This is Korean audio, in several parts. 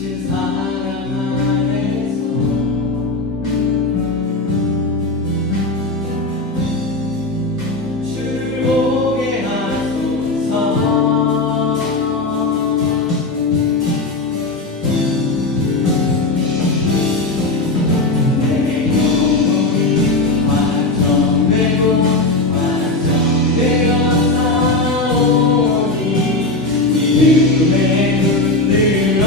크신 사랑 안에서 주를 보게 하소서. 내 영혼이 완성되고 완성되어 나오니 믿음에 흔들어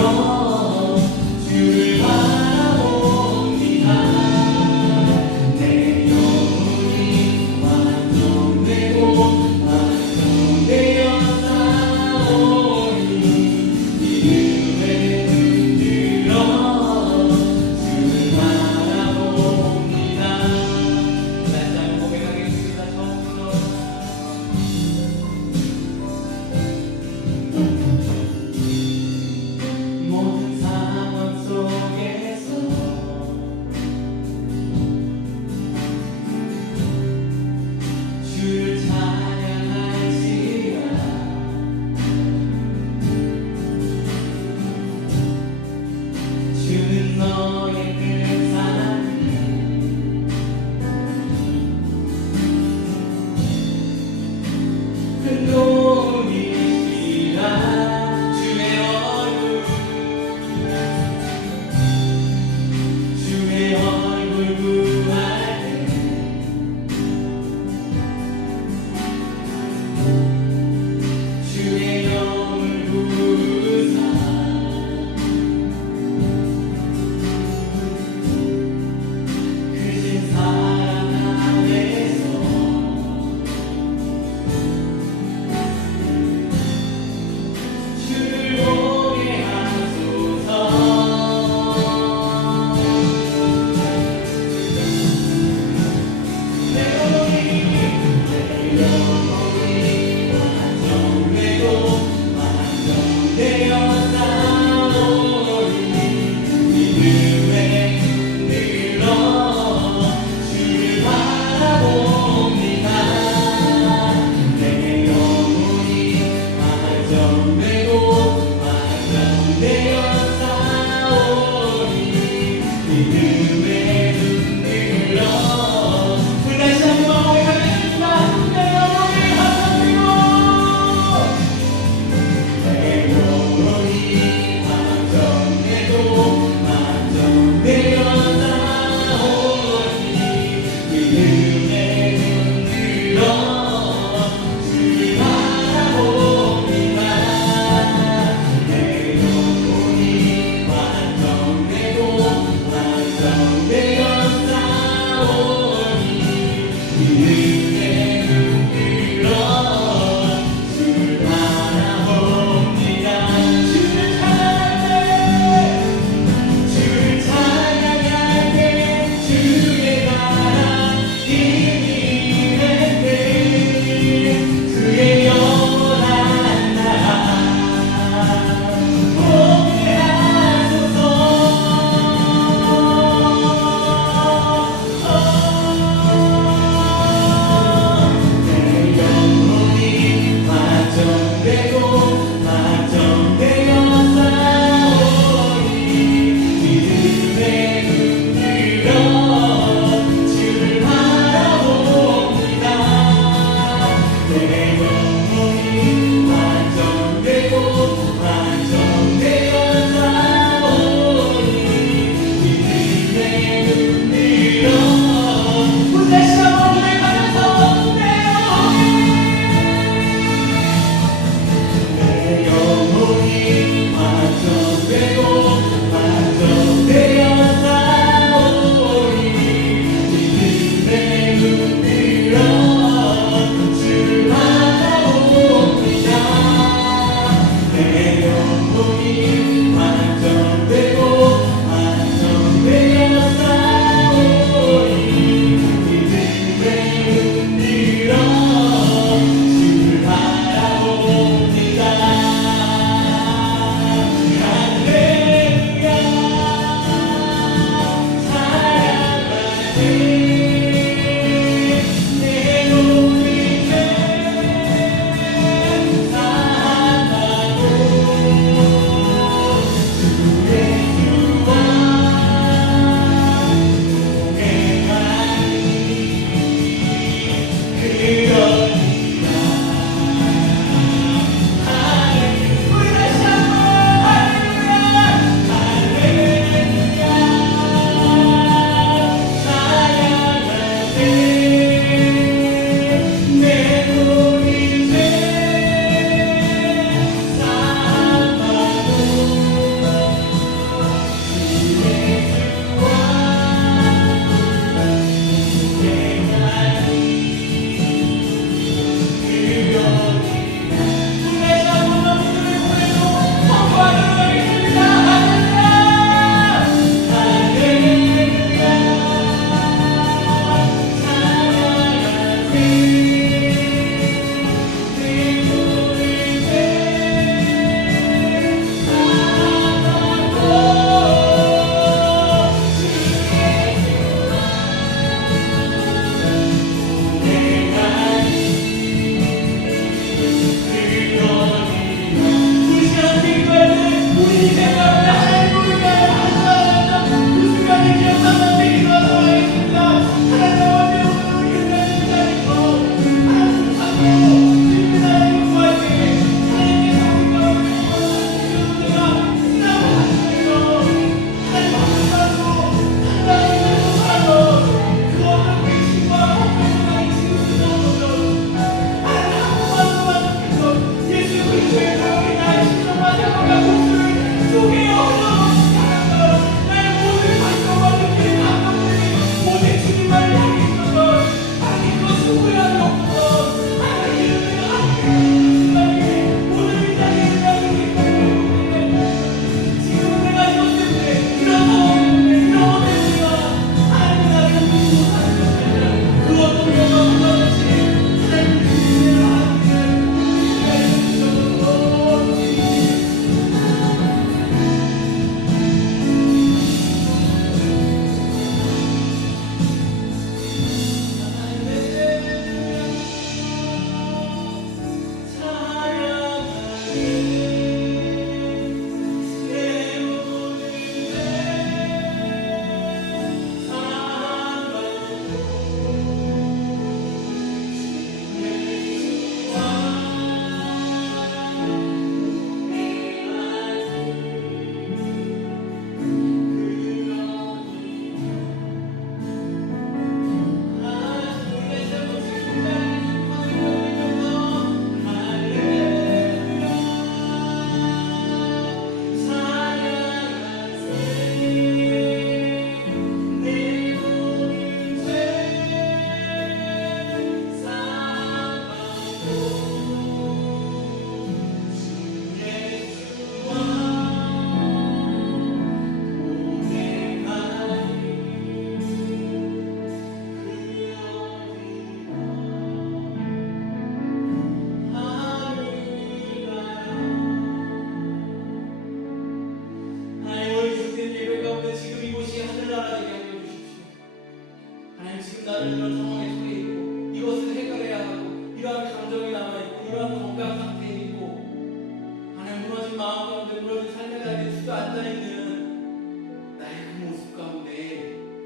않는 그런 상황에 처해 있고 이것을 해결해야 하고 이러한 감정이 남아있고 이러한 건강 상태에 있고 하나님 무너진 마음 가운데 무너진 삶의 자리에 주저앉아있는 나의 그 모습 가운데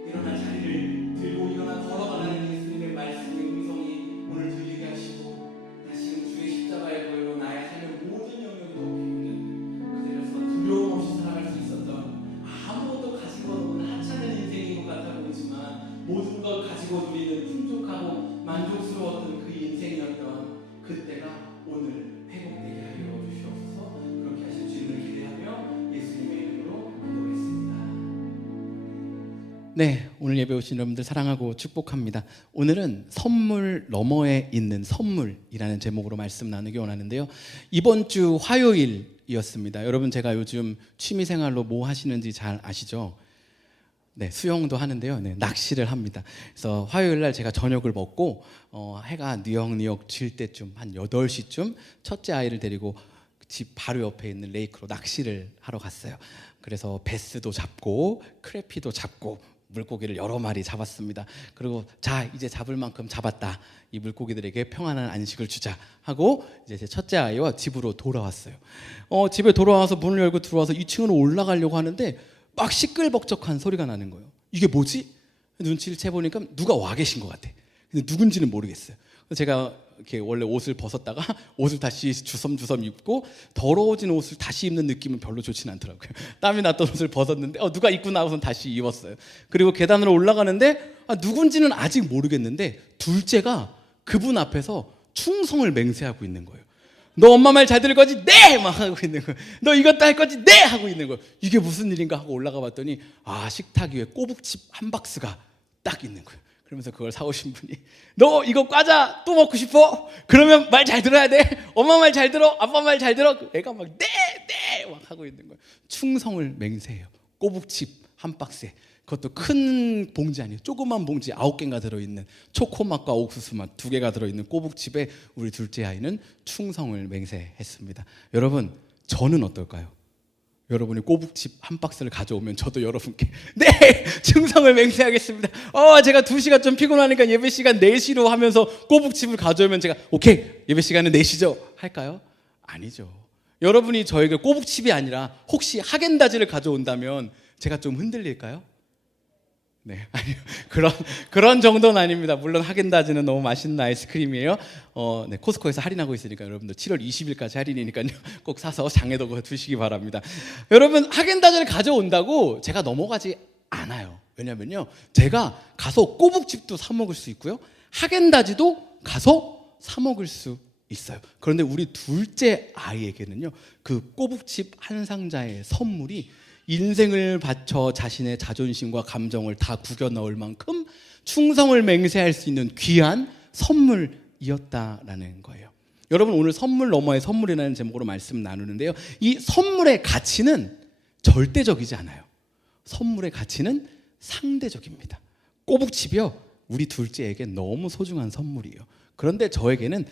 일어나 자리를 들고 일어나 걸어가는 예수님의 말씀의 음성이 오늘 들리게 하시고 다시금 주의 십자가의 보혈로 나의 삶의 모든 영역이 덮이는 그들에서 두려움 없이 살아갈 수 있었던 아무것도 가지고 없는 하찮은 인생인 것 같아 보이지만 모든 걸 가지고 누리는 풍족하고 만족스러웠던 그 인생이었던 그때가 오늘 회복되게 하여 주시옵소서. 그렇게 하실 주님을 기대하며 예수님의 이름으로 기도했습니다. 네, 오늘 예배 오신 여러분들 사랑하고 축복합니다. 오늘은 선물 너머에 있는 선물이라는 제목으로 말씀 나누기 원하는데요. 이번 주 화요일이었습니다. 여러분 제가 요즘 취미생활로 뭐 하시는지 잘 아시죠? 네, 수영도 하는데요. 네, 낚시를 합니다. 그래서 화요일 날 제가 저녁을 먹고 해가 뉘역뉘역 질 때쯤 한 8시쯤 첫째 아이를 데리고 집 바로 옆에 있는 레이크로 낚시를 하러 갔어요. 그래서 베스도 잡고 크래피도 잡고 물고기를 여러 마리 잡았습니다. 그리고 자, 이제 잡을 만큼 잡았다. 이 물고기들에게 평안한 안식을 주자 하고 이제 제 첫째 아이와 집으로 돌아왔어요. 집에 돌아와서 문을 열고 들어와서 2층으로 올라가려고 하는데 막 시끌벅적한 소리가 나는 거예요. 이게 뭐지? 눈치를 채보니까 누가 와 계신 것 같아. 근데 누군지는 모르겠어요. 그래서 제가 이렇게 원래 옷을 벗었다가 옷을 다시 주섬주섬 입고 더러워진 옷을 다시 입는 느낌은 별로 좋지는 않더라고요. 땀이 났던 옷을 벗었는데 누가 입고 나와서 다시 입었어요. 그리고 계단으로 올라가는데 누군지는 아직 모르겠는데 둘째가 그분 앞에서 충성을 맹세하고 있는 거예요. 너 엄마 말 잘 들을 거지? 네! 막 하고 있는 거예요. 너 이것도 할 거지? 네! 하고 있는 거예요. 이게 무슨 일인가 하고 올라가 봤더니 식탁 위에 꼬북칩 한 박스가 딱 있는 거예요. 그러면서 그걸 사오신 분이 너 이거 과자 또 먹고 싶어? 그러면 말 잘 들어야 돼. 엄마 말 잘 들어. 아빠 말 잘 들어. 애가 막 네! 네! 막 하고 있는 거예요. 충성을 맹세해요. 꼬북칩 한 박스에. 그것도 큰 봉지 아니에요. 조그만 봉지 9개가 들어있는 초코맛과 옥수수맛 2개가 들어있는 꼬북칩에 우리 둘째 아이는 충성을 맹세했습니다. 여러분 저는 어떨까요? 여러분이 꼬북칩 한 박스를 가져오면 저도 여러분께 네! 충성을 맹세하겠습니다. 제가 2시가 좀 피곤하니까 예배 시간 4시로 하면서 꼬북칩을 가져오면 제가 오케이 예배 시간은 4시죠 할까요? 아니죠. 여러분이 저에게 꼬북칩이 아니라 혹시 하겐다즈를 가져온다면 제가 좀 흔들릴까요? 네, 아니요. 그런 정도는 아닙니다. 물론 하겐다즈는 너무 맛있는 아이스크림이에요. 네, 코스코에서 할인하고 있으니까 여러분들 7월 20일까지 할인이니까요. 꼭 사서 장에도 두시기 바랍니다. 여러분 하겐다즈를 가져온다고 제가 넘어가지 않아요. 왜냐면요, 제가 가서 꼬북칩도 사 먹을 수 있고요, 하겐다즈도 가서 사 먹을 수 있어요. 그런데 우리 둘째 아이에게는요, 그 꼬북칩 한 상자의 선물이 인생을 바쳐 자신의 자존심과 감정을 다 구겨 넣을 만큼 충성을 맹세할 수 있는 귀한 선물이었다라는 거예요. 여러분 오늘 선물 너머의 선물이라는 제목으로 말씀 나누는데요. 이 선물의 가치는 절대적이지 않아요. 선물의 가치는 상대적입니다. 꼬북칩이요, 우리 둘째에게 너무 소중한 선물이에요. 그런데 저에게는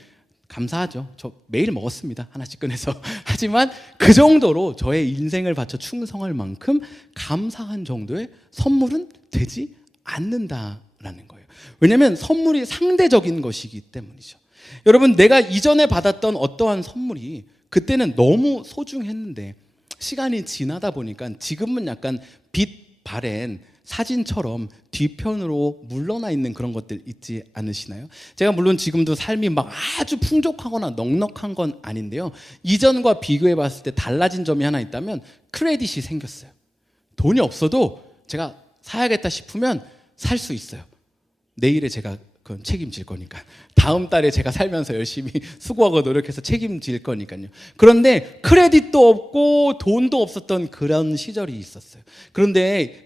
감사하죠. 저 매일 먹었습니다. 하나씩 꺼내서. 하지만 그 정도로 저의 인생을 바쳐 충성할 만큼 감사한 정도의 선물은 되지 않는다라는 거예요. 왜냐하면 선물이 상대적인 것이기 때문이죠. 여러분 내가 이전에 받았던 어떠한 선물이 그때는 너무 소중했는데 시간이 지나다 보니까 지금은 약간 빛 바랜 사진처럼 뒤편으로 물러나 있는 그런 것들 있지 않으시나요? 제가 물론 지금도 삶이 막 아주 풍족하거나 넉넉한 건 아닌데요, 이전과 비교해 봤을 때 달라진 점이 하나 있다면 크레딧이 생겼어요. 돈이 없어도 제가 사야겠다 싶으면 살 수 있어요. 내일에 제가 그건 책임질 거니까. 다음 달에 제가 살면서 열심히 수고하고 노력해서 책임질 거니까요. 그런데 크레딧도 없고 돈도 없었던 그런 시절이 있었어요. 그런데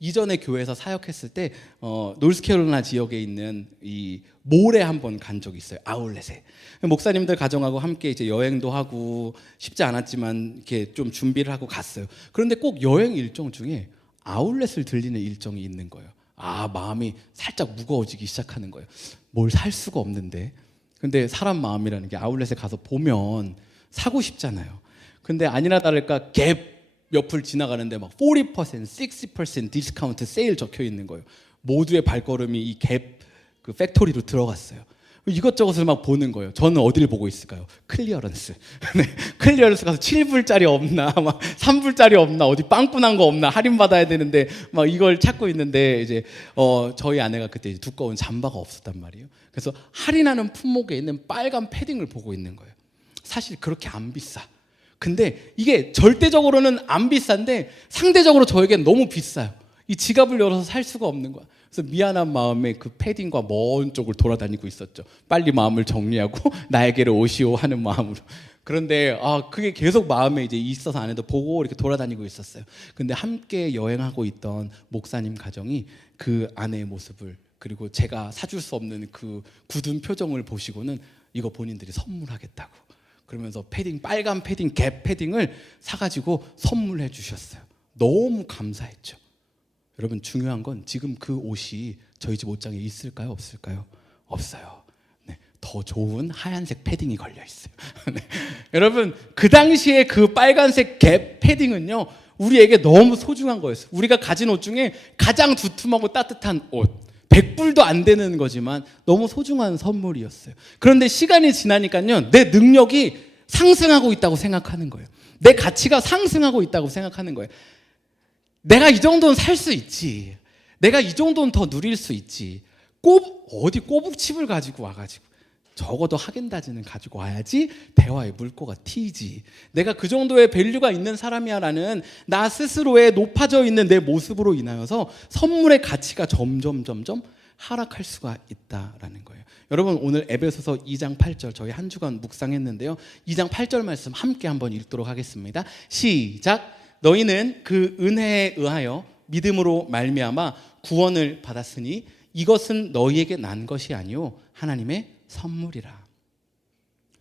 이전에 교회에서 사역했을 때 노스캐롤라이나 지역에 있는 이 몰에 한번 간 적이 있어요. 아울렛에. 목사님들 가정하고 함께 이제 여행도 하고 쉽지 않았지만 이렇게 좀 준비를 하고 갔어요. 그런데 꼭 여행 일정 중에 아울렛을 들리는 일정이 있는 거예요. 마음이 살짝 무거워지기 시작하는 거예요. 뭘 살 수가 없는데. 근데 사람 마음이라는 게 아울렛에 가서 보면 사고 싶잖아요. 근데 아니나 다를까 갭 옆을 지나가는데 막 40%, 60% 디스카운트 세일 적혀 있는 거예요. 모두의 발걸음이 이 갭 그 팩토리로 들어갔어요. 이것저것을 막 보는 거예요. 저는 어디를 보고 있을까요? 클리어런스. 네, 클리어런스 가서 7불짜리 없나, 막 3불짜리 없나, 어디 빵꾸난 거 없나, 할인 받아야 되는데 막 이걸 찾고 있는데 이제 저희 아내가 그때 이제 두꺼운 잠바가 없었단 말이에요. 그래서 할인하는 품목에 있는 빨간 패딩을 보고 있는 거예요. 사실 그렇게 안 비싸. 근데 이게 절대적으로는 안 비싼데 상대적으로 저에겐 너무 비싸요. 이 지갑을 열어서 살 수가 없는 거야. 그래서 미안한 마음에 그 패딩과 먼 쪽을 돌아다니고 있었죠. 빨리 마음을 정리하고 나에게로 오시오 하는 마음으로. 그런데 그게 계속 마음에 이제 있어서 안에도 보고 이렇게 돌아다니고 있었어요. 근데 함께 여행하고 있던 목사님 가정이 그 아내의 모습을, 그리고 제가 사줄 수 없는 그 굳은 표정을 보시고는 이거 본인들이 선물하겠다고 그러면서 패딩, 빨간 패딩, 갭 패딩을 사가지고 선물해 주셨어요. 너무 감사했죠. 여러분, 중요한 건 지금 그 옷이 저희 집 옷장에 있을까요? 없을까요? 없어요. 네, 더 좋은 하얀색 패딩이 걸려 있어요. 네. 여러분, 그 당시에 그 빨간색 갭 패딩은요, 우리에게 너무 소중한 거였어요. 우리가 가진 옷 중에 가장 두툼하고 따뜻한 옷, 100불도 안 되는 거지만 너무 소중한 선물이었어요. 그런데 시간이 지나니까요, 내 능력이 상승하고 있다고 생각하는 거예요. 내 가치가 상승하고 있다고 생각하는 거예요. 내가 이 정도는 살 수 있지. 내가 이 정도는 더 누릴 수 있지. 어디 꼬북칩을 가지고 와가지고 적어도 하겐다즈는 가지고 와야지 대화의 물꼬가 튀지. 내가 그 정도의 밸류가 있는 사람이야라는 나 스스로의 높아져 있는 내 모습으로 인하여서 선물의 가치가 점점 하락할 수가 있다라는 거예요. 여러분, 오늘 에베소서 2장 8절 저희 한 주간 묵상했는데요. 2장 8절 말씀 함께 한번 읽도록 하겠습니다. 시작. 너희는 그 은혜에 의하여 믿음으로 말미암아 구원을 받았으니 이것은 너희에게 난 것이 아니요 하나님의 선물이라.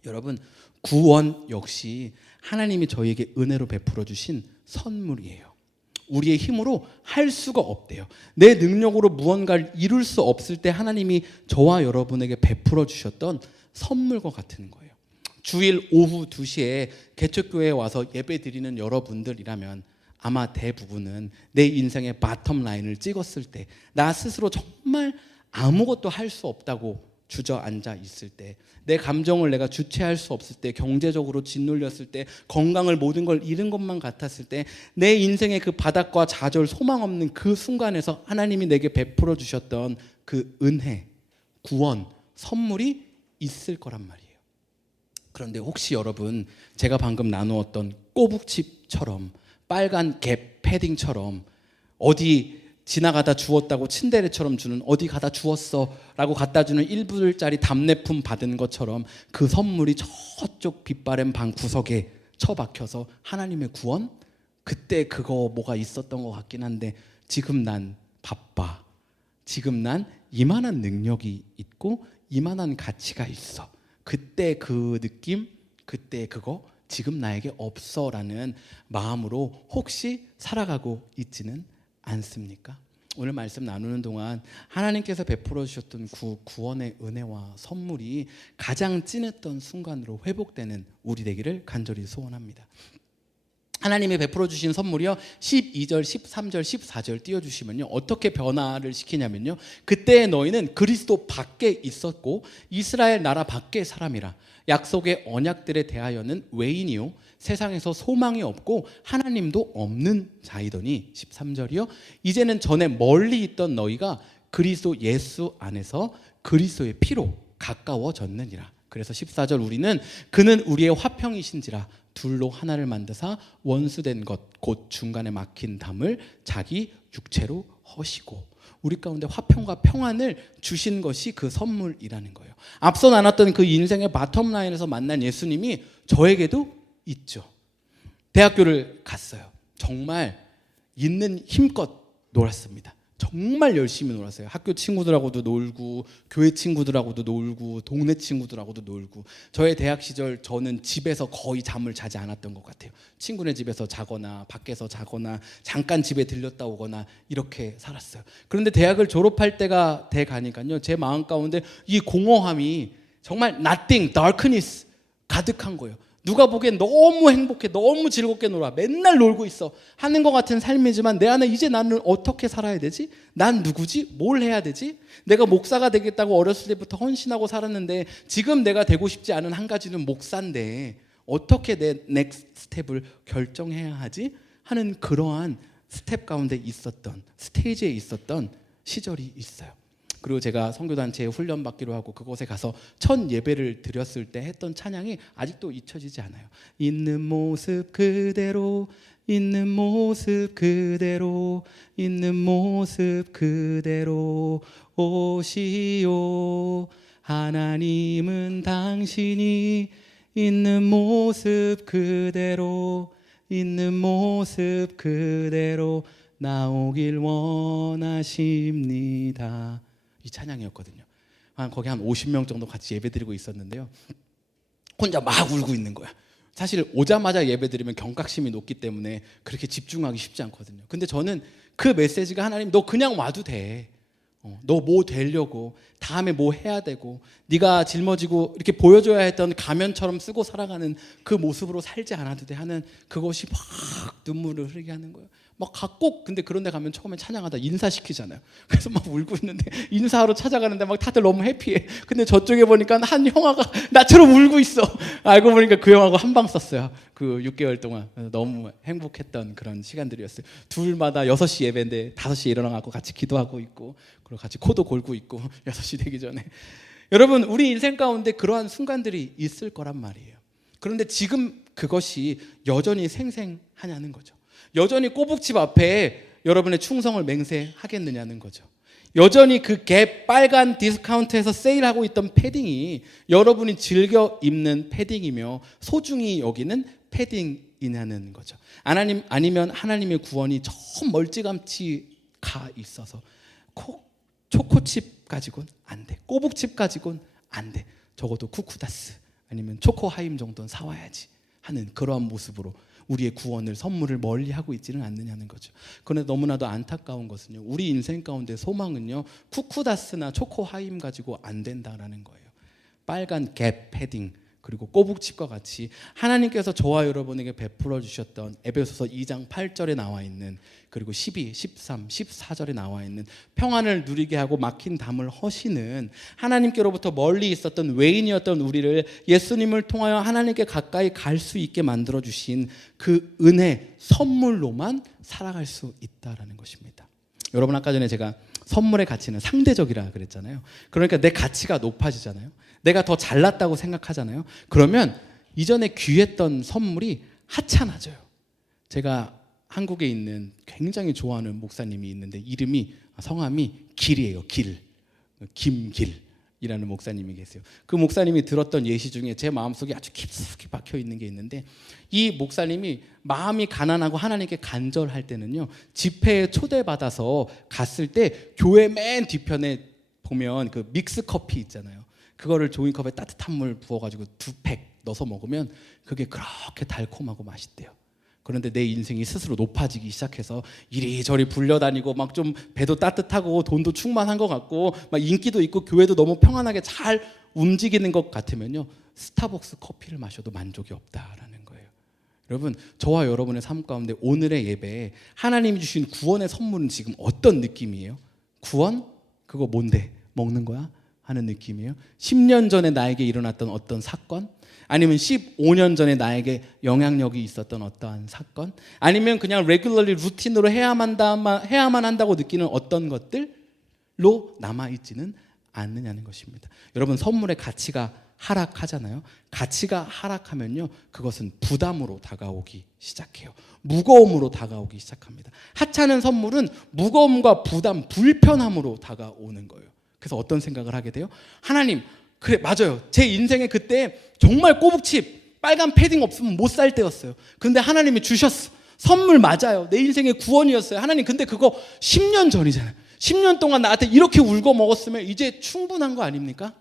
여러분, 구원 역시 하나님이 저희에게 은혜로 베풀어 주신 선물이에요. 우리의 힘으로 할 수가 없대요. 내 능력으로 무언가를 이룰 수 없을 때 하나님이 저와 여러분에게 베풀어 주셨던 선물과 같은 거예요. 주일 오후 2시에 개척교회에 와서 예배 드리는 여러분들이라면 아마 대부분은 내 인생의 바텀 라인을 찍었을 때, 나 스스로 정말 아무것도 할 수 없다고 주저앉아 있을 때, 내 감정을 내가 주체할 수 없을 때, 경제적으로 짓눌렸을 때, 건강을 모든 걸 잃은 것만 같았을 때, 내 인생의 그 바닥과 좌절, 소망 없는 그 순간에서 하나님이 내게 베풀어 주셨던 그 은혜, 구원, 선물이 있을 거란 말이에요. 그런데 혹시 여러분, 제가 방금 나누었던 꼬북칩처럼 빨간 갭 패딩처럼 어디 지나가다 주웠다고 친데레처럼 주는, 어디 가다 주웠어 라고 갖다 주는 1불짜리 답례품 받은 것처럼 그 선물이 저쪽 빛바랜 방 구석에 처박혀서 하나님의 구원? 그때 그거 뭐가 있었던 것 같긴 한데 지금 난 바빠. 지금 난 이만한 능력이 있고 이만한 가치가 있어. 그때 그 느낌, 그때 그거 지금 나에게 없어라는 마음으로 혹시 살아가고 있지는 않습니까? 오늘 말씀 나누는 동안 하나님께서 베풀어 주셨던 구원의 은혜와 선물이 가장 진했던 순간으로 회복되는 우리 되기를 간절히 소원합니다. 하나님이 베풀어 주신 선물이요, 12절, 13절, 14절 띄워주시면요, 어떻게 변화를 시키냐면요, 그때 너희는 그리스도 밖에 있었고 이스라엘 나라 밖의 사람이라. 약속의 언약들에 대하여는 외인이요 세상에서 소망이 없고 하나님도 없는 자이더니. 13절이요, 이제는 전에 멀리 있던 너희가 그리스도 예수 안에서 그리스도의 피로 가까워졌느니라. 그래서 14절, 우리는 그는 우리의 화평이신지라 둘로 하나를 만드사 원수된 것 곧 중간에 막힌 담을 자기 육체로 허시고. 우리 가운데 화평과 평안을 주신 것이 그 선물이라는 거예요. 앞서 나눴던 그 인생의 바텀 라인에서 만난 예수님이 저에게도 있죠. 대학교를 갔어요. 정말 있는 힘껏 놀았습니다. 정말 열심히 놀았어요. 학교 친구들하고도 놀고, 교회 친구들하고도 놀고, 동네 친구들하고도 놀고. 저의 대학 시절 저는 집에서 거의 잠을 자지 않았던 것 같아요. 친구네 집에서 자거나 밖에서 자거나 잠깐 집에 들렸다 오거나 이렇게 살았어요. 그런데 대학을 졸업할 때가 돼 가니까요, 제 마음 가운데 이 공허함이 정말 nothing, darkness 가득한 거예요. 누가 보기엔 너무 행복해, 너무 즐겁게 놀아, 맨날 놀고 있어 하는 것 같은 삶이지만 내 안에 이제 나는 어떻게 살아야 되지? 난 누구지? 뭘 해야 되지? 내가 목사가 되겠다고 어렸을 때부터 헌신하고 살았는데 지금 내가 되고 싶지 않은 한 가지는 목사인데 어떻게 내 넥스트 스텝을 결정해야 하지? 하는 그러한 스텝 가운데 있었던, 스테이지에 있었던 시절이 있어요. 그리고 제가 선교단체에 훈련받기로 하고 그곳에 가서 첫 예배를 드렸을 때 했던 찬양이 아직도 잊혀지지 않아요. 있는 모습 그대로, 있는 모습 그대로, 있는 모습 그대로 오시오. 하나님은 당신이 있는 모습 그대로, 있는 모습 그대로 나오길 원하십니다. 이 찬양이었거든요. 거기 한 50명 정도 같이 예배드리고 있었는데요. 혼자 막 울고 있는 거야. 사실 오자마자 예배드리면 경각심이 높기 때문에 그렇게 집중하기 쉽지 않거든요. 근데 저는 그 메시지가 하나님 너 그냥 와도 돼. 너 뭐 되려고 다음에 뭐 해야 되고 네가 짊어지고 이렇게 보여줘야 했던 가면처럼 쓰고 살아가는 그 모습으로 살지 않아도 돼 하는 그것이 막 눈물을 흐르게 하는 거예요. 막 각국 근데 그런 데 가면 처음에 찬양하다 인사시키잖아요. 그래서 막 울고 있는데 인사하러 찾아가는데 막 다들 너무 해피해. 근데 저쪽에 보니까 한 형아가 나처럼 울고 있어. 알고 보니까 그 형하고 한방 썼어요. 그 6개월 동안 너무 행복했던 그런 시간들이었어요. 둘마다 6시 예배인데 5시에 일어나고 같이 기도하고 있고 그리고 같이 코도 골고 있고 6시 되기 전에. 여러분 우리 인생 가운데 그러한 순간들이 있을 거란 말이에요. 그런데 지금 그것이 여전히 생생하냐는 거죠. 여전히 꼬북집 앞에 여러분의 충성을 맹세하겠느냐는 거죠. 여전히 그 갭 빨간 디스카운트에서 세일하고 있던 패딩이 여러분이 즐겨 입는 패딩이며 소중히 여기는 패딩이냐는 거죠. 아니면 하나님의 구원이 저 멀찌감치 가 있어서 초코칩 가지고는 안 돼. 꼬북칩 가지고는 안 돼. 적어도 쿠쿠다스 아니면 초코하임 정도는 사와야지 하는 그러한 모습으로 우리의 구원을 선물을 멀리하고 있지는 않느냐는 거죠. 그런데 너무나도 안타까운 것은요. 우리 인생 가운데 소망은요. 쿠쿠다스나 초코하임 가지고 안 된다라는 거예요. 빨간 갭 패딩 그리고 꼬북칩과 같이 하나님께서 저와 여러분에게 베풀어 주셨던 에베소서 2장 8절에 나와 있는 그리고 12, 13, 14절에 나와 있는 평안을 누리게 하고 막힌 담을 허시는 하나님께로부터 멀리 있었던 외인이었던 우리를 예수님을 통하여 하나님께 가까이 갈 수 있게 만들어 주신 그 은혜 선물로만 살아갈 수 있다라는 것입니다. 여러분 아까 전에 제가 선물의 가치는 상대적이라 그랬잖아요. 그러니까 내 가치가 높아지잖아요. 내가 더 잘났다고 생각하잖아요. 그러면 이전에 귀했던 선물이 하찮아져요. 제가 한국에 있는 굉장히 좋아하는 목사님이 있는데 성함이 길이에요. 김길이라는 목사님이 계세요. 그 목사님이 들었던 예시 중에 제 마음속에 아주 깊숙이 박혀 있는 게 있는데 이 목사님이 마음이 가난하고 하나님께 간절할 때는요. 집회에 초대받아서 갔을 때 교회 맨 뒤편에 보면 그 믹스 커피 있잖아요. 그거를 종이컵에 따뜻한 물 부어가지고 2팩 넣어서 먹으면 그게 그렇게 달콤하고 맛있대요. 그런데 내 인생이 스스로 높아지기 시작해서 이리저리 불려다니고 막 좀 배도 따뜻하고 돈도 충만한 것 같고 막 인기도 있고 교회도 너무 평안하게 잘 움직이는 것 같으면요. 스타벅스 커피를 마셔도 만족이 없다라는 거예요. 여러분 저와 여러분의 삶 가운데 오늘의 예배에 하나님이 주신 구원의 선물은 지금 어떤 느낌이에요? 구원? 그거 뭔데? 먹는 거야? 하는 느낌이에요. 10년 전에 나에게 일어났던 어떤 사건? 아니면 15년 전에 나에게 영향력이 있었던 어떠한 사건? 아니면 그냥 레귤러리 루틴으로 해야만 한다고 느끼는 어떤 것들로 남아있지는 않느냐는 것입니다. 여러분 선물의 가치가 하락하잖아요. 가치가 하락하면요. 그것은 부담으로 다가오기 시작해요. 무거움으로 다가오기 시작합니다. 하찮은 선물은 무거움과 부담, 불편함으로 다가오는 거예요. 그래서 어떤 생각을 하게 돼요? 하나님, 그래 맞아요. 제 인생에 그때 정말 꼬북칩, 빨간 패딩 없으면 못 살 때였어요. 근데 하나님이 주셨어. 선물 맞아요. 내 인생의 구원이었어요. 하나님 근데 그거 10년 전이잖아요. 10년 동안 나한테 이렇게 울고 먹었으면 이제 충분한 거 아닙니까?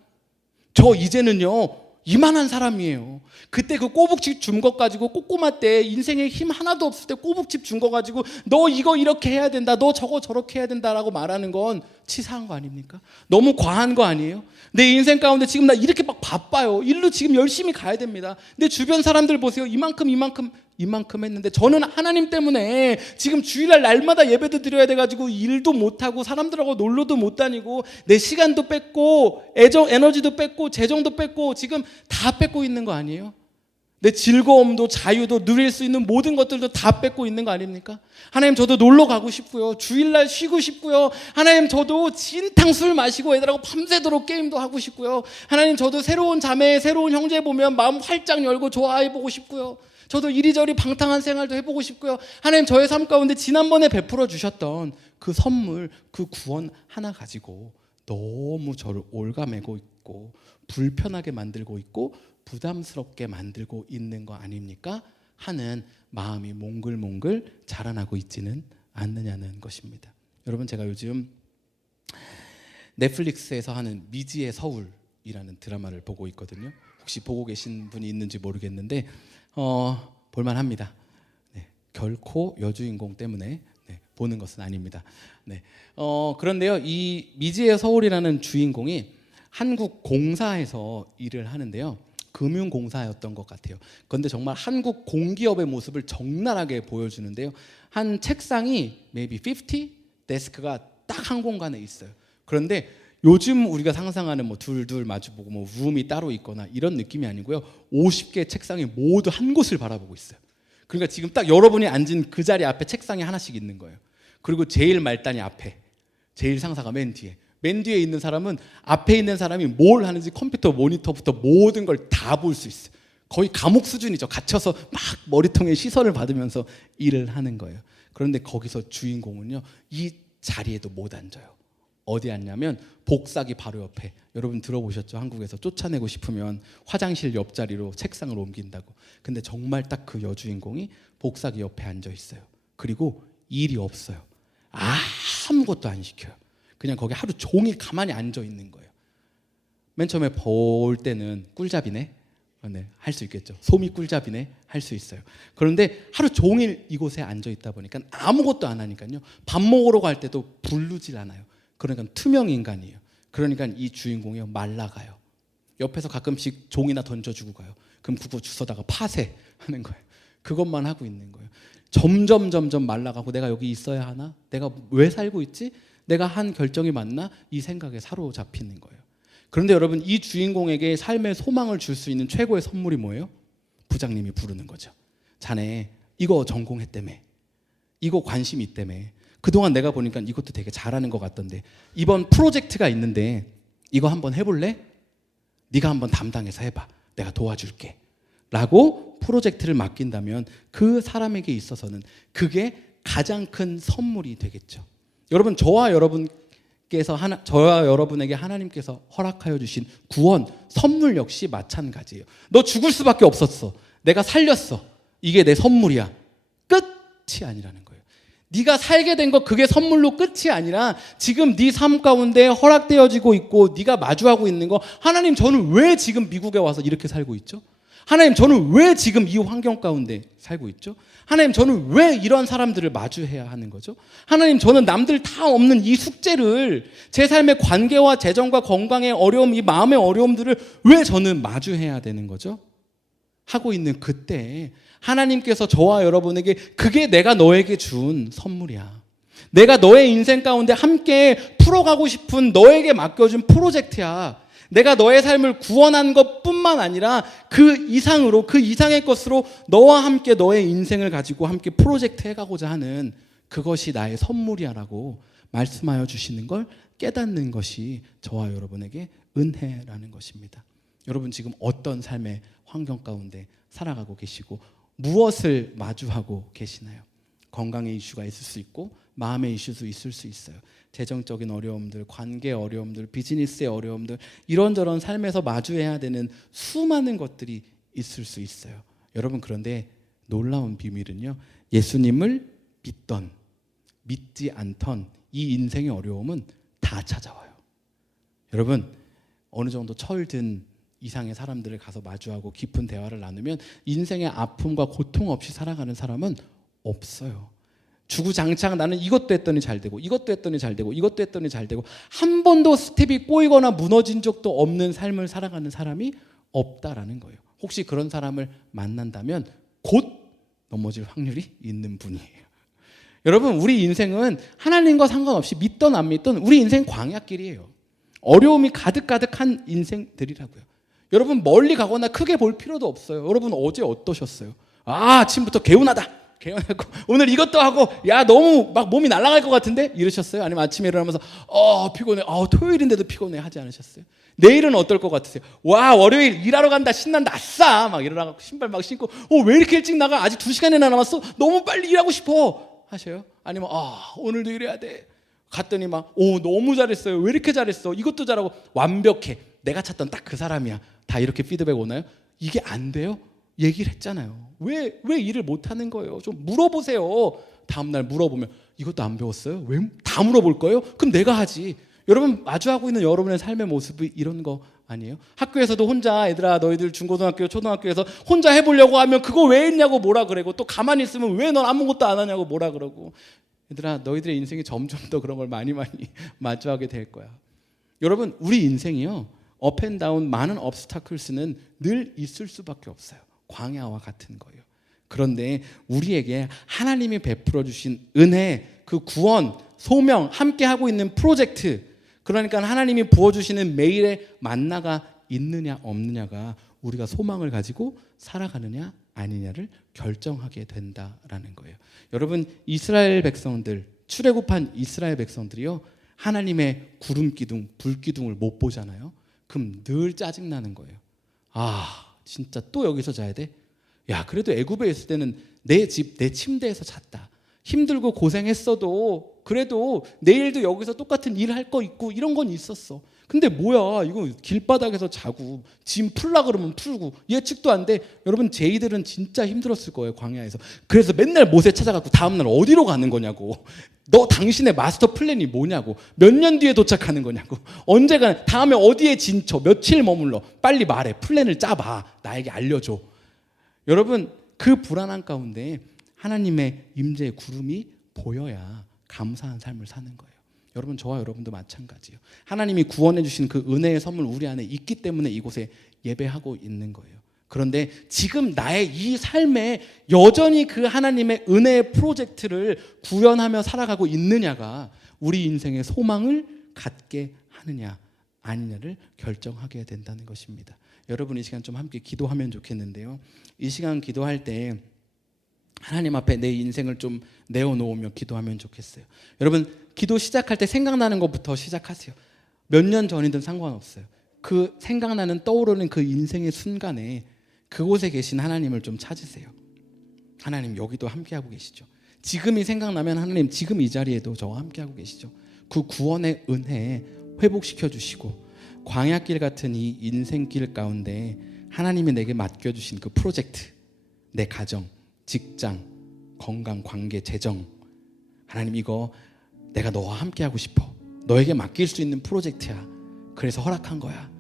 저 이제는요 이만한 사람이에요. 그때 그 꼬북칩 준 것 가지고 꼬꼬마 때 인생에 힘 하나도 없을 때 꼬북칩 준 거 가지고 너 이거 이렇게 해야 된다, 너 저거 저렇게 해야 된다라고 말하는 건 치사한 거 아닙니까? 너무 과한 거 아니에요? 내 인생 가운데 지금 나 이렇게 막 바빠요. 일로 지금 열심히 가야 됩니다. 내 주변 사람들 보세요. 이만큼 했는데 저는 하나님 때문에 지금 주일날 날마다 예배도 드려야 돼가지고 일도 못하고 사람들하고 놀러도 못 다니고 내 시간도 뺏고 에너지도 뺏고 재정도 뺏고 지금 다 뺏고 있는 거 아니에요? 내 즐거움도 자유도 누릴 수 있는 모든 것들도 다 뺏고 있는 거 아닙니까? 하나님 저도 놀러 가고 싶고요. 주일날 쉬고 싶고요. 하나님 저도 진탕 술 마시고 애들하고 밤새도록 게임도 하고 싶고요. 하나님 저도 새로운 자매 새로운 형제 보면 마음 활짝 열고 좋아해보고 싶고요. 저도 이리저리 방탕한 생활도 해보고 싶고요. 하나님 저의 삶 가운데 지난번에 베풀어 주셨던 그 선물 그 구원 하나 가지고 너무 저를 올가매고 있고 불편하게 만들고 있고 부담스럽게 만들고 있는 거 아닙니까? 하는 마음이 몽글몽글 자라나고 있지는 않느냐는 것입니다. 여러분 제가 요즘 넷플릭스에서 하는 미지의 서울이라는 드라마를 보고 있거든요. 혹시 보고 계신 분이 있는지 모르겠는데 볼만합니다. 네, 결코 여주인공 때문에 보는 것은 아닙니다. 네, 그런데요, 이 미지의 서울이라는 주인공이 한국 공사에서 일을 하는데요. 금융공사였던 것 같아요. 그런데 정말 한국 공기업의 모습을 적나라하게 보여주는데요. 한 책상이 maybe 50 데스크가 딱 한 공간에 있어요. 그런데 요즘 우리가 상상하는 뭐 둘둘 마주보고 뭐 룸이 따로 있거나 이런 느낌이 아니고요. 50개 책상이 모두 한 곳을 바라보고 있어요. 그러니까 지금 딱 여러분이 앉은 그 자리 앞에 책상이 하나씩 있는 거예요. 그리고 제일 말단이 앞에, 제일 상사가 맨 뒤에. 맨 뒤에 있는 사람은 앞에 있는 사람이 뭘 하는지 컴퓨터 모니터부터 모든 걸 다 볼 수 있어요. 거의 감옥 수준이죠. 갇혀서 막 머리통에 시선을 받으면서 일을 하는 거예요. 그런데 거기서 주인공은요, 이 자리에도 못 앉아요. 어디 앉냐면 복사기 바로 옆에. 여러분 들어보셨죠? 한국에서 쫓아내고 싶으면 화장실 옆자리로 책상을 옮긴다고. 근데 정말 딱 그 여주인공이 복사기 옆에 앉아 있어요. 그리고 일이 없어요. 아무것도 안 시켜요. 그냥 거기 하루 종일 가만히 앉아 있는 거예요. 맨 처음에 볼 때는 꿀잡이네, 할 수 있겠죠. 솜이 꿀잡이네, 할 수 있어요. 그런데 하루 종일 이곳에 앉아 있다 보니까 아무것도 안 하니까요. 밥 먹으러 갈 때도 부르질 않아요. 그러니까 투명 인간이에요. 그러니까 이 주인공이 말라가요. 옆에서 가끔씩 종이나 던져주고 가요. 그럼 그거 주워다가 파쇄하는 거예요. 그것만 하고 있는 거예요. 점점 말라가고 내가 여기 있어야 하나? 내가 왜 살고 있지? 내가 한 결정이 맞나? 이 생각에 사로잡히는 거예요. 그런데 여러분 이 주인공에게 삶의 소망을 줄 수 있는 최고의 선물이 뭐예요? 부장님이 부르는 거죠. 자네 이거 전공했다며. 이거 관심 있다며. 그동안 내가 보니까 이것도 되게 잘하는 것 같던데 이번 프로젝트가 있는데 이거 한번 해볼래? 네가 한번 담당해서 해봐. 내가 도와줄게. 라고 프로젝트를 맡긴다면 그 사람에게 있어서는 그게 가장 큰 선물이 되겠죠. 여러분 저와 여러분에게 하나님께서 허락하여 주신 구원, 선물 역시 마찬가지예요. 너 죽을 수밖에 없었어. 내가 살렸어. 이게 내 선물이야. 끝이 아니라는 거예요. 네가 살게 된 거 그게 선물로 끝이 아니라 지금 네 삶 가운데 허락되어지고 있고 네가 마주하고 있는 거 하나님 저는 왜 지금 미국에 와서 이렇게 살고 있죠? 하나님 저는 왜 지금 이 환경 가운데 살고 있죠? 하나님 저는 왜 이런 사람들을 마주해야 하는 거죠? 하나님 저는 남들 다 없는 이 숙제를 제 삶의 관계와 재정과 건강의 어려움 이 마음의 어려움들을 왜 저는 마주해야 되는 거죠? 하고 있는 그때 하나님께서 저와 여러분에게 그게 내가 너에게 준 선물이야. 내가 너의 인생 가운데 함께 풀어가고 싶은 너에게 맡겨준 프로젝트야. 내가 너의 삶을 구원한 것뿐만 아니라 그 이상으로 그 이상의 것으로 너와 함께 너의 인생을 가지고 함께 프로젝트 해가고자 하는 그것이 나의 선물이야라고 말씀하여 주시는 걸 깨닫는 것이 저와 여러분에게 은혜라는 것입니다. 여러분 지금 어떤 삶의 환경 가운데 살아가고 계시고 무엇을 마주하고 계시나요? 건강의 이슈가 있을 수 있고 마음의 이슈도 있을 수 있어요. 재정적인 어려움들, 관계 어려움들, 비즈니스의 어려움들 이런저런 삶에서 마주해야 되는 수많은 것들이 있을 수 있어요. 여러분 그런데 놀라운 비밀은요. 예수님을 믿던 믿지 않던 이 인생의 어려움은 다 찾아와요. 여러분 어느 정도 철든 이상의 사람들을 가서 마주하고 깊은 대화를 나누면 인생의 아픔과 고통 없이 살아가는 사람은 없어요. 주구장창 나는 이것도 했더니 잘 되고 이것도 했더니 잘 되고 이것도 했더니 잘 되고 한 번도 스텝이 꼬이거나 무너진 적도 없는 삶을 살아가는 사람이 없다라는 거예요. 혹시 그런 사람을 만난다면 곧 넘어질 확률이 있는 분이에요. 여러분, 우리 인생은 하나님과 상관없이 믿던 안 믿던 우리 인생 광야길이에요. 어려움이 가득가득한 인생들이라고요. 여러분, 멀리 가거나 크게 볼 필요도 없어요. 여러분, 어제 어떠셨어요? 아침부터 개운하다. 개운하고 오늘 이것도 하고 야 너무 막 몸이 날아갈 것 같은데 이러셨어요? 아니면 아침에 일어나면서 피곤해. 토요일인데도 피곤해 하지 않으셨어요? 내일은 어떨 것 같으세요? 와, 월요일 일하러 간다. 신난다. 아싸. 막 일어나고 신발 막 신고 왜 이렇게 일찍 나가? 아직 2시간이나 남았어? 너무 빨리 일하고 싶어 하셔요? 아니면 오늘도 일해야 돼. 갔더니 막 너무 잘했어요. 왜 이렇게 잘했어? 이것도 잘하고 완벽해. 내가 찾던 딱 그 사람이야. 다 이렇게 피드백 오나요? 이게 안 돼요? 얘기를 했잖아요. 왜 일을 못하는 거예요? 좀 물어보세요. 다음날 물어보면 이것도 안 배웠어요? 왜 다 물어볼 거예요? 그럼 내가 하지. 여러분, 마주하고 있는 여러분의 삶의 모습이 이런 거 아니에요? 학교에서도 혼자 얘들아 너희들 중고등학교 초등학교에서 혼자 해보려고 하면 그거 왜 했냐고 뭐라 그러고 또 가만히 있으면 왜 넌 아무것도 안 하냐고 뭐라 그러고 얘들아 너희들의 인생이 점점 더 그런 걸 많이 마주하게 될 거야. 여러분, 우리 인생이요 업앤다운 많은 obstacles는 늘 있을 수밖에 없어요. 광야와 같은 거예요. 그런데 우리에게 하나님이 베풀어 주신 은혜, 그 구원, 소명, 함께 하고 있는 프로젝트, 그러니까 하나님이 부어주시는 매일의 만나가 있느냐 없느냐가 우리가 소망을 가지고 살아가느냐 아니냐를 결정하게 된다라는 거예요. 여러분, 이스라엘 백성들, 출애굽한 이스라엘 백성들이요 하나님의 구름 기둥, 불 기둥을 못 보잖아요. 그럼 늘 짜증나는 거예요. 진짜 또 여기서 자야 돼? 야, 그래도 애굽에 있을 때는 내 집, 내 침대에서 잤다. 힘들고 고생했어도 그래도 내일도 여기서 똑같은 일 할 거 있고 이런 건 있었어. 근데 뭐야, 이거 길바닥에서 자고 짐 풀라 그러면 풀고 예측도 안 돼. 여러분, 제이들은 진짜 힘들었을 거예요, 광야에서. 그래서 맨날 모세 찾아가고 다음날 어디로 가는 거냐고, 너 당신의 마스터 플랜이 뭐냐고, 몇 년 뒤에 도착하는 거냐고, 언제가 다음에 어디에 진쳐, 며칠 머물러, 빨리 말해, 플랜을 짜봐, 나에게 알려줘. 여러분, 그 불안한 가운데 하나님의 임재의 구름이 보여야 감사한 삶을 사는 거예요. 여러분, 저와 여러분도 마찬가지예요. 하나님이 구원해 주신 그 은혜의 선물 우리 안에 있기 때문에 이곳에 예배하고 있는 거예요. 그런데 지금 나의 이 삶에 여전히 그 하나님의 은혜의 프로젝트를 구현하며 살아가고 있느냐가 우리 인생의 소망을 갖게 하느냐 아니냐를 결정하게 된다는 것입니다. 여러분, 이 시간 좀 함께 기도하면 좋겠는데요. 이 시간 기도할 때 하나님 앞에 내 인생을 좀 내어놓으며 기도하면 좋겠어요. 여러분, 기도 시작할 때 생각나는 것부터 시작하세요. 몇 년 전이든 상관없어요. 그 생각나는 떠오르는 그 인생의 순간에 그곳에 계신 하나님을 좀 찾으세요. 하나님, 여기도 함께하고 계시죠. 지금이 생각나면 하나님 지금 이 자리에도 저와 함께하고 계시죠. 그 구원의 은혜에 회복시켜 주시고 광야길 같은 이 인생길 가운데 하나님이 내게 맡겨주신 그 프로젝트, 내 가정, 직장, 건강, 관계, 재정, 하나님 이거 내가 너와 함께하고 싶어. 너에게 맡길 수 있는 프로젝트야. 그래서 허락한 거야.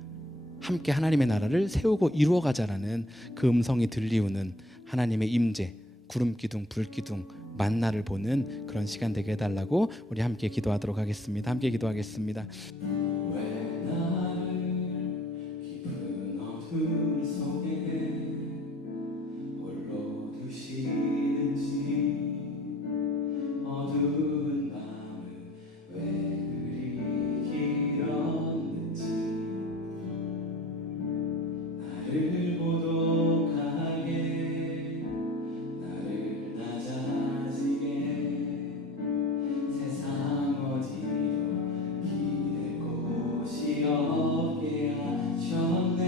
함께 하나님의 나라를 세우고 이루어가자라는 그 음성이 들리우는 하나님의 임재, 구름기둥, 불기둥, 만나를 보는 그런 시간 되게 해달라고 우리 함께 기도하도록 하겠습니다. 함께 기도하겠습니다. 왜 나를 깊은 어둠 속에 홀로 두시는지, 어두운 밤을 왜 그리 길었는지, 나를 고독하게, 나를 낮아지게, 세상 어디로 기댈 곳이 없게 하셨네.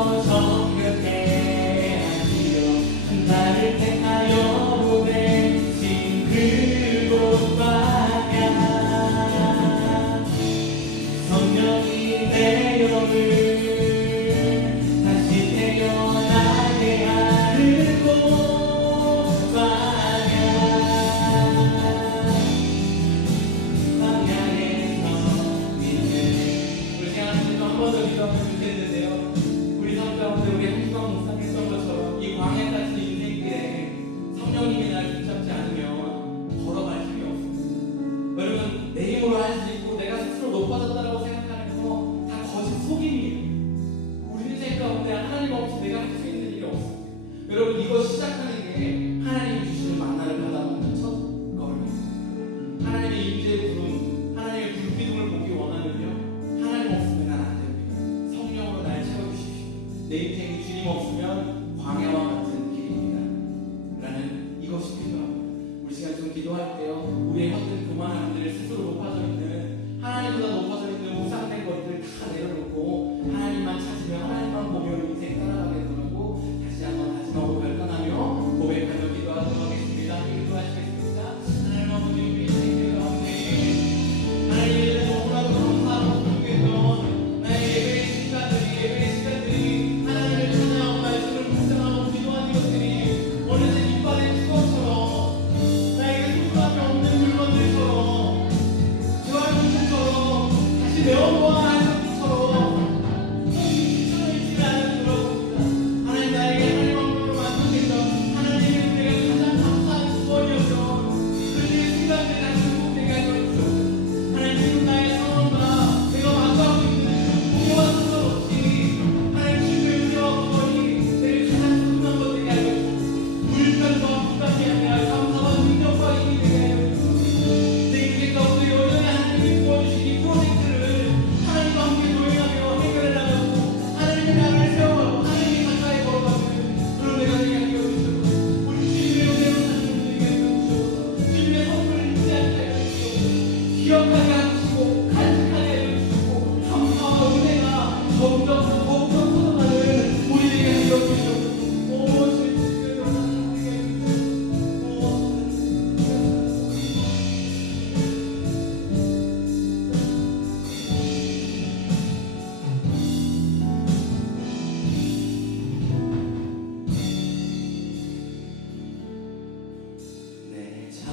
주께서 정결케 하시어 나를 택하여 보내신 그곳 광야 성령이 내 영을 다시 태어나게 하는 곳 광야에서 믿는 우리 생활하면서 한 번 더 기도하면 좋겠는데요. 우리 삶 가운데 우리 한주간 묵상했던 것처럼 이 광야 같은 인생길에 성령님이 나를 붙잡지 않으면 걸어갈 힘이 없어요. 여러분, 내 힘으로 할 수 있고 내가 스스로 높아졌다고 생각하는 거 다 거짓 속임이에요. 우리 인생 가운데 하나님 없이 내가 할 수 있는 일이 없어요. 여러분, 이거 시작하는 게 하나님이 주시는 만나를 받아먹는 첫 걸음입니다. 하나님의 임재의 구름, 하나님의 불기둥을 보기 원하면요, 하나님 없으면 난 안 됩니다. 성령으로 날 채워주십시오. 내 인생이 주님 없으면 광야와 같은 길입니다. 라는 이것이 필요합니다. 우리 시간 좀 기도할 때요, 우리의 헛된 교만함들, 스스로 높아져 있는, 하나님보다 높아져 있는 우상된 것들 다 내려놓고 하나님만 찾으며 하나님만 보며 인생 따라가게 되고 다시 한번 다짐하고 결단하며 고백하며 기도하도록 하겠습니다. 함께 기도하시겠습니다. 하나님 아버지, 우리 인생 가운데 하나님에 너무나도 감사하고 부족했던 나의 예배의 시간들이 하나님을 찬양하고 말씀을 묵상하고 기도하는 것들이 어느새 이빨의 추억처럼 나에게 소중함이 없는 물건들처럼 재활용품처럼 다시 메워보아 할 것처럼 손이 있지 않은 그런 하나님 나에게 하나님 왕국으로 만드셨던 하나님의 은혜가 가장 감사한 구원이었던 그들의 순간들이 다시 회복되게 하여 주옵소서. 하나님 지금 나의 상황과 내가 만나고 있는 공유와 상관없이 하나님 주님의 은혜와 구원이 내게 가장 소중한 것 되게 하여 주옵소서. 불편과 부담이 아니라 감사와 능력과 힘이 되게 하여 주옵소서. 내 인생 가운데 여전히 하나님이 부어주신 이 프로젝트를 하나님과 함께 동행하며 해결해 나가고 하나님의 나라를 세워가고 하나님이 가까이 걸어가는 그런 내가 되게 하여 주옵소서. 우리 주님의 은혜로 사는 분들에게 하여 주옵소서. 주님의 선물을 잊지 않게 하여 주옵소서. 기억하게 하시고 간직하게 하여 주시고 감사와 은혜가 더욱더 터져나는 우리에게 하여 주옵소서. 오 주님의 하나님께 하여 내 자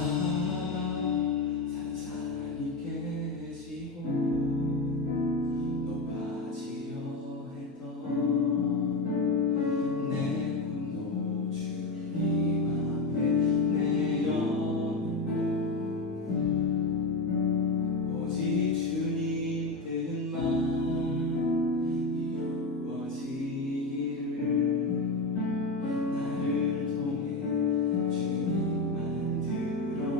산산이 깨지고 높아지려 했던 내 분노 주님 앞에 내려놓고 오직 주님 뜻만 이루어지기를 나를 통해 주님만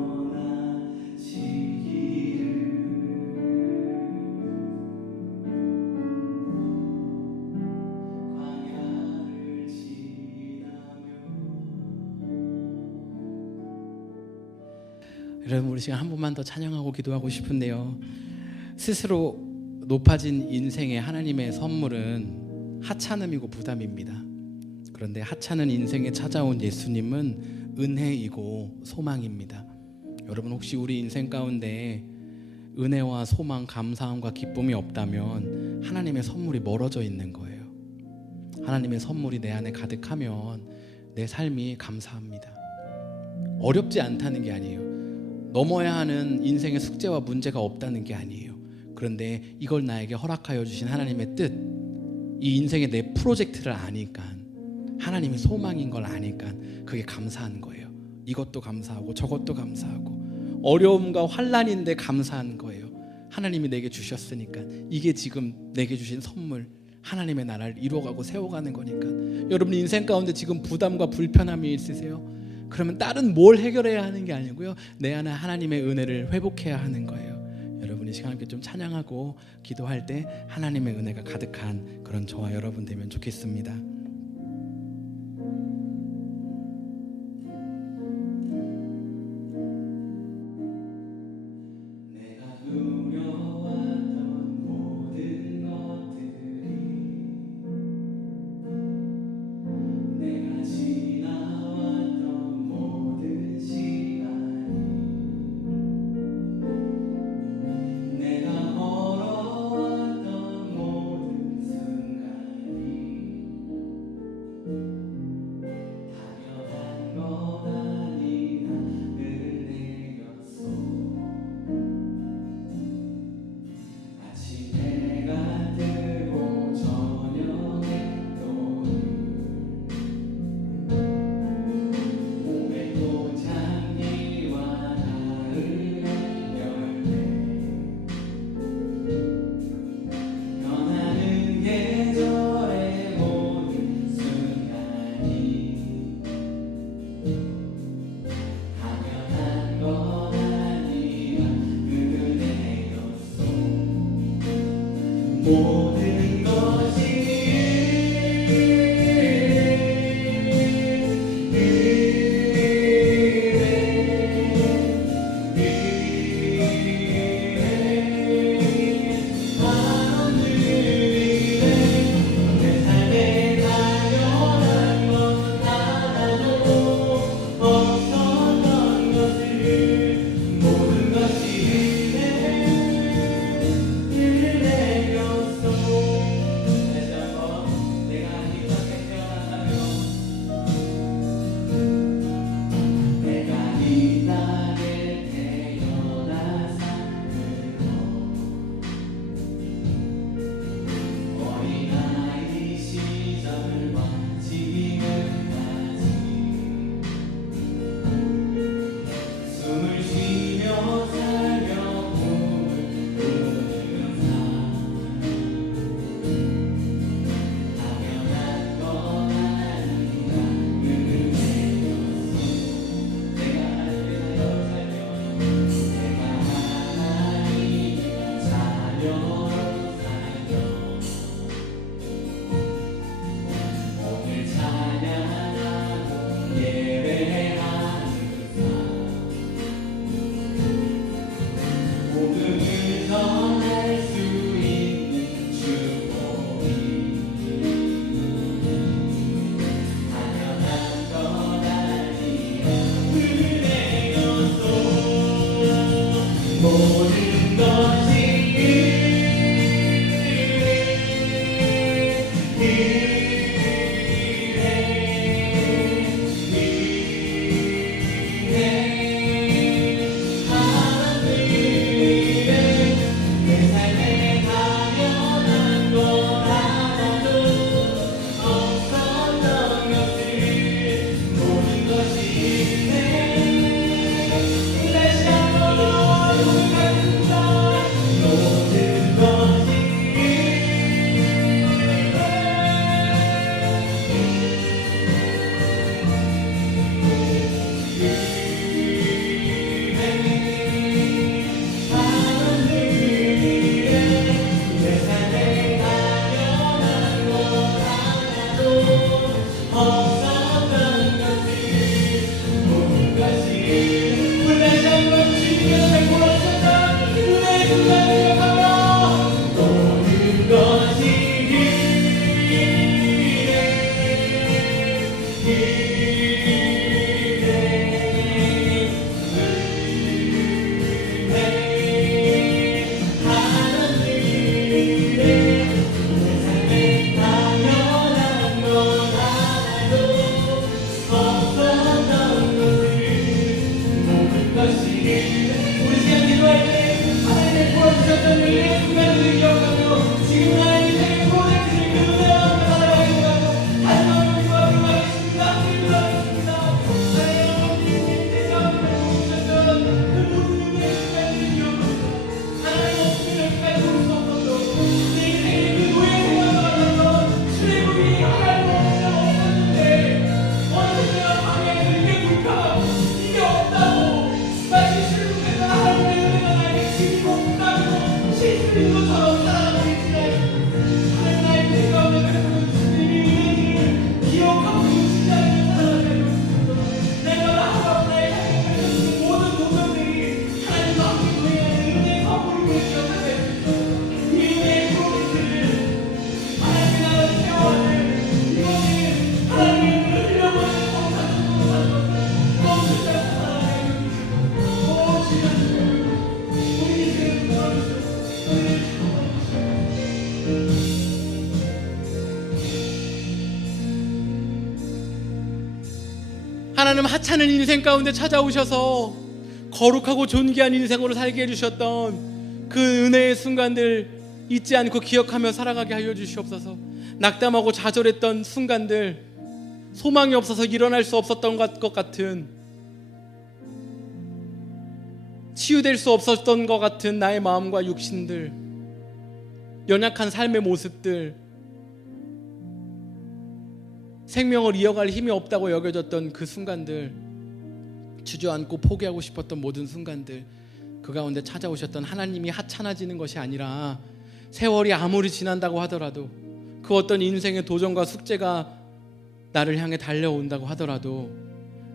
드러나시기를 광야를 지나며 여러분, 우리 시간 한 번만 더 찬양하고 기도하고 싶은데요, 스스로 높아진 인생의 하나님의 선물은 하찮음이고 부담입니다. 그런데 하찮은 인생에 찾아온 예수님은 은혜이고 소망입니다. 여러분, 혹시 우리 인생 가운데 은혜와 소망, 감사함과 기쁨이 없다면 하나님의 선물이 멀어져 있는 거예요. 하나님의 선물이 내 안에 가득하면 내 삶이 감사합니다. 어렵지 않다는 게 아니에요. 넘어야 하는 인생의 숙제와 문제가 없다는 게 아니에요. 그런데 이걸 나에게 허락하여 주신 하나님의 뜻, 이 인생의 내 프로젝트를 아니까, 하나님이 소망인 걸 아니까 그게 감사한 거예요. 이것도 감사하고 저것도 감사하고, 어려움과 환난인데 감사한 거예요. 하나님이 내게 주셨으니까. 이게 지금 내게 주신 선물, 하나님의 나라를 이루어가고 세워가는 거니까. 여러분, 인생 가운데 지금 부담과 불편함이 있으세요? 그러면 다른 뭘 해결해야 하는 게 아니고요, 내 안에 하나님의 은혜를 회복해야 하는 거예요. 여러분이 시간 함께 좀 찬양하고 기도할 때 하나님의 은혜가 가득한 그런 저와 여러분 되면 좋겠습니다. 내가 누려왔던 모든 것들이 하나님 하찮은 인생 가운데 찾아오셔서 거룩하고 존귀한 인생으로 살게 해주셨던 그 은혜의 순간들 잊지 않고 기억하며 살아가게 하여 주시옵소서. 낙담하고 좌절했던 순간들, 소망이 없어서 일어날 수 없었던 것 같은, 치유될 수 없었던 것 같은 나의 마음과 육신들, 연약한 삶의 모습들, 생명을 이어갈 힘이 없다고 여겨졌던 그 순간들, 주저앉고 포기하고 싶었던 모든 순간들, 그 가운데 찾아오셨던 하나님이 하찮아지는 것이 아니라 세월이 아무리 지난다고 하더라도, 그 어떤 인생의 도전과 숙제가 나를 향해 달려온다고 하더라도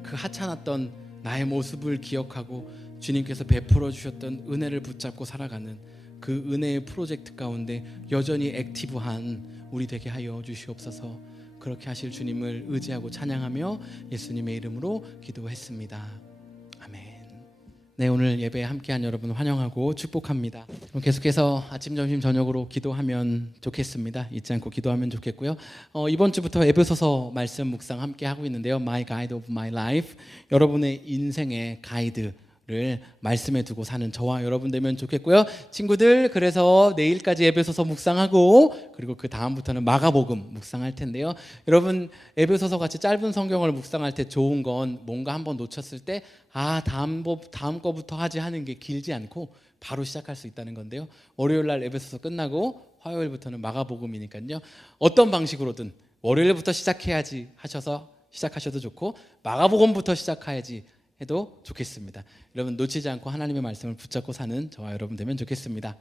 그 하찮았던 나의 모습을 기억하고 주님께서 베풀어 주셨던 은혜를 붙잡고 살아가는 그 은혜의 프로젝트 가운데 여전히 액티브한 우리 되게 하여 주시옵소서. 그렇게 하실 주님을 의지하고 찬양하며 예수님의 이름으로 기도했습니다. 아멘. 네, 오늘 예배에 함께한 여러분 환영하고 축복합니다. 계속해서 아침, 점심, 저녁으로 기도하면 좋겠습니다. 잊지 않고 기도하면 좋겠고요. 이번 주부터 에베소서 말씀 묵상 함께 하고 있는데요. My Guide of My Life, 여러분의 인생의 가이드를 말씀에 두고 사는 저와 여러분 되면 좋겠고요. 친구들, 그래서 내일까지 에베소서 묵상하고 그리고 그 다음부터는 마가복음 묵상할 텐데요. 여러분, 에베소서 같이 짧은 성경을 묵상할 때 좋은 건 뭔가 한번 놓쳤을 때 다음 거부터 하지 하는 게 길지 않고 바로 시작할 수 있다는 건데요. 월요일 날 에베소서 끝나고 화요일부터는 마가복음이니까요. 어떤 방식으로든 월요일부터 시작해야지 하셔서 시작하셔도 좋고 마가복음부터 시작해야지 해도 좋겠습니다. 여러분 놓치지 않고 하나님의 말씀을 붙잡고 사는 저와 여러분 되면 좋겠습니다.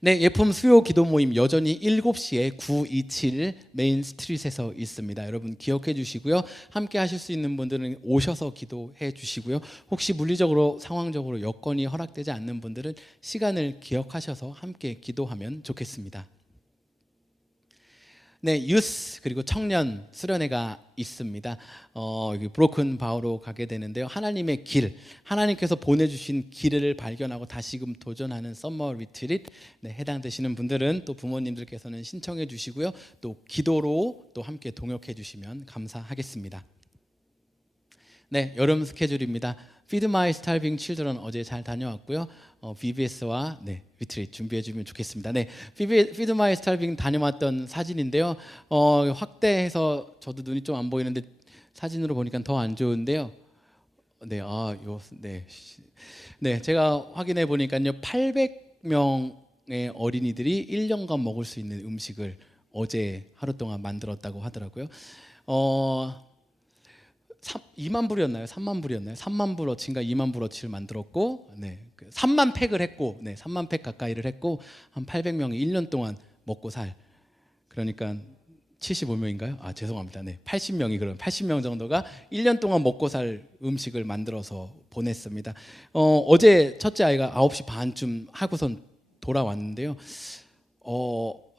네, 예품 수요 기도 모임 여전히 7시에 927 메인 스트릿에서 있습니다. 여러분 기억해 주시고요. 함께 하실 수 있는 분들은 오셔서 기도해 주시고요. 혹시 물리적으로 상황적으로 여건이 허락되지 않는 분들은 시간을 기억하셔서 함께 기도하면 좋겠습니다. 네, 유스 그리고 청년 수련회가 있습니다. 여기 브로큰 바우로 가게 되는데요. 하나님의 길, 하나님께서 보내주신 길을 발견하고 다시금 도전하는 썸머 리트릿. 네, 해당되시는 분들은 또 부모님들께서는 신청해 주시고요. 또 기도로 또 함께 동역해 주시면 감사하겠습니다. 네, 여름 스케줄입니다. Feed My Starving Children 어제 잘 다녀왔고요. VBS와 리트릿 준비해 주면 좋겠습니다. 네, Feed My Starving 다녀왔던 사진인데요. 확대해서 저도 눈이 좀 안 보이는데 사진으로 보니까 더 안 좋은데요. 제가 확인해 보니까요. 800명의 어린이들이 1년간 먹을 수 있는 음식을 어제 하루 동안 만들었다고 하더라고요. 2만 불이었나요? 3만 불이었나요? 3만 불어치인가 2만 불어치를 만들었고 3만 팩을 했고 3만 팩 가까이를 했고 한 800명이 1년 동안 먹고 살, 그러니까 75명인가요? 죄송합니다. 80명이 그럼 80명 정도가 1년 동안 먹고 살 음식을 만들어서 보냈습니다. 어제 첫째 아이가 9시 반쯤 하고선 돌아왔는데요.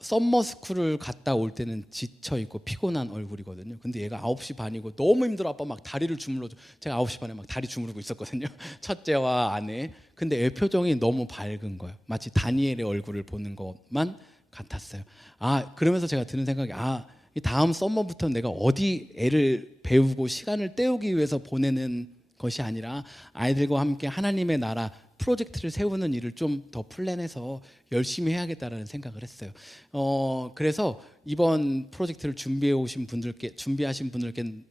썸머스쿨을 갔다 올 때는 지쳐있고 피곤한 얼굴이거든요. 근데 얘가 9시 반이고 너무 힘들어 아빠 막 다리를 주물러줘. 제가 9시 반에 막 다리 주무르고 있었거든요. 첫째와 아내. 근데 애 표정이 너무 밝은 거예요. 마치 다니엘의 얼굴을 보는 것만 같았어요. 그러면서 제가 드는 생각이 이 다음 썸머부터 내가 어디 애를 배우고 시간을 때우기 위해서 보내는 것이 아니라 아이들과 함께 하나님의 나라 프로젝트를 세우는 일을 좀 더 플랜해서 열심히 해야겠다라는 생각을 했어요. 그래서 이번 프로젝트를 준비하신 분들께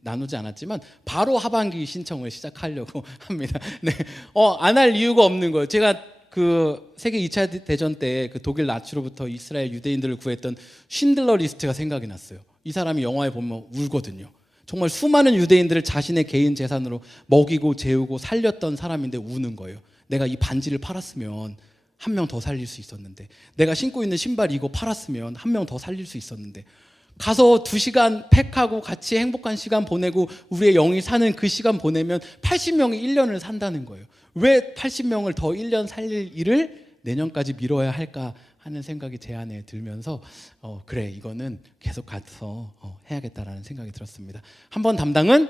나누지 않았지만 바로 하반기 신청을 시작하려고 합니다. 안 할 이유가 없는 거예요. 제가 그 세계 2차 대전 때 그 독일 나치로부터 이스라엘 유대인들을 구했던 쉰들러 리스트가 생각이 났어요. 이 사람이 영화에 보면 울거든요. 정말 수많은 유대인들을 자신의 개인 재산으로 먹이고 재우고 살렸던 사람인데 우는 거예요. 내가 이 반지를 팔았으면 한 명 더 살릴 수 있었는데, 내가 신고 있는 신발 이거 팔았으면 한 명 더 살릴 수 있었는데, 가서 2시간 팩하고 같이 행복한 시간 보내고 우리의 영이 사는 그 시간 보내면 80명이 1년을 산다는 거예요. 왜 80명을 더 1년 살릴 일을 내년까지 미뤄야 할까 하는 생각이 제 안에 들면서 이거는 계속 가서 해야겠다라는 생각이 들었습니다. 한 번 담당은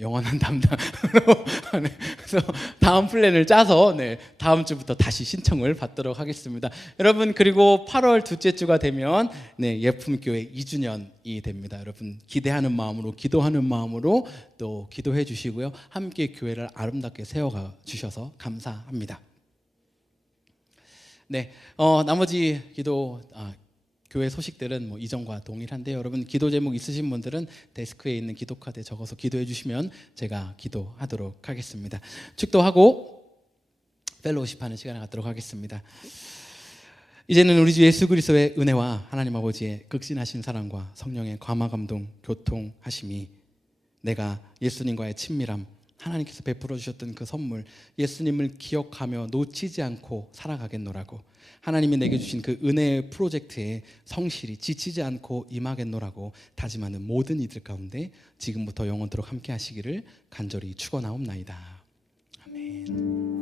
영원한 담당으로 네, 그래서 다음 플랜을 짜서 다음 주부터 다시 신청을 받도록 하겠습니다. 여러분 그리고 8월 둘째 주가 되면 예품교회 2주년이 됩니다. 여러분 기대하는 마음으로 기도하는 마음으로 또 기도해 주시고요. 함께 교회를 아름답게 세워가 주셔서 감사합니다. 나머지 기도 교회 소식들은 뭐 이전과 동일한데요. 여러분 기도 제목 있으신 분들은 데스크에 있는 기도 카드에 적어서 기도해 주시면 제가 기도하도록 하겠습니다. 축도하고 펠로우십하는 시간을 갖도록 하겠습니다. 이제는 우리 주 예수 그리스도의 은혜와 하나님 아버지의 극진하신 사랑과 성령의 감화 감동 교통하심이 내가 예수님과의 친밀함 하나님께서 베풀어 주셨던 그 선물 예수님을 기억하며 놓치지 않고 살아가겠노라고 하나님이 내게 주신 그 은혜의 프로젝트에 성실히 지치지 않고 임하겠노라고 다짐하는 모든 이들 가운데 지금부터 영원토록 함께 하시기를 간절히 축원하옵나이다. 아멘.